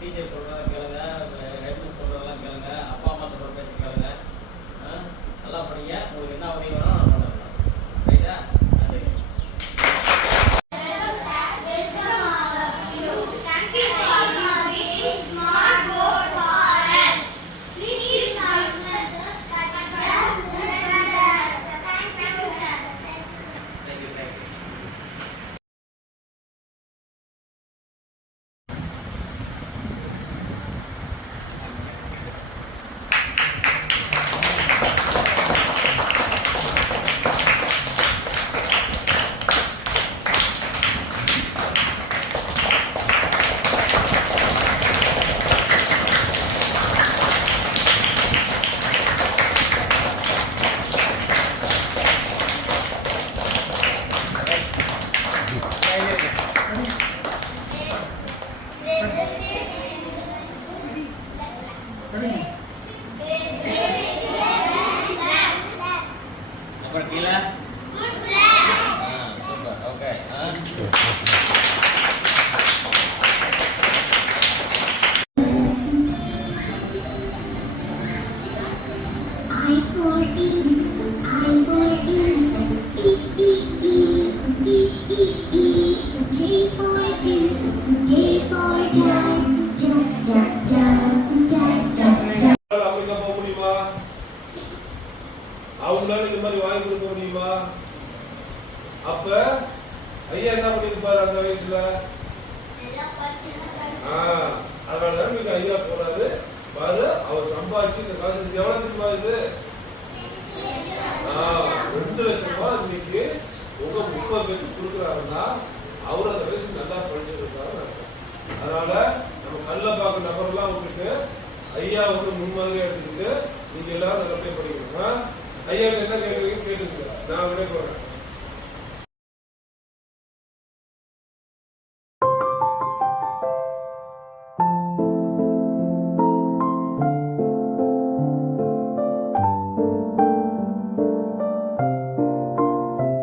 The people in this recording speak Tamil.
டீச்சர் சொல்கிறத கேளுங்க, ஹெட்மிஸ் சொல்கிறதெல்லாம் கேளுங்க, அப்பா அம்மா சொல்கிற பேச்சு கேளுங்க. நல்லா படிங்க. உங்களுக்கு என்ன உதவி வேணும் நான் பண்ணுறேன். ரைட்டா? நன்றி. அப்புறம் கீழே சூப்பர். ஓகே. அவங்களால இந்த மாதிரி வாங்கி கொடுக்க முடியுமா? அப்ப ஐயா என்ன பண்ணிருப்பாரு அந்த வயசுல? அதனாலதான் நீங்க ஐயா போறாரு பாரு. அவர் சம்பாதிச்சு இந்த காசு எவ்வளவு தெரியுமா? இது 2 லட்சம் ரூபாய் இன்னைக்கு உங்க 30 பேருக்கு கொடுக்குறாருன்னா அவர் அந்த வயசு நல்லா படிச்சிருக்காரு. அதனால நம்ம கல்ல பார்க்க நபரெல்லாம் விட்டுட்டு ஐயா முன்மாதிரியா எடுத்துக்கிட்டு நீங்க எல்லாரும் நல்லபடியா படிக்கணும். ஐயா என்ன கேட்குறீங்கன்னு கேட்டுங்க, நான் விட போறேன்.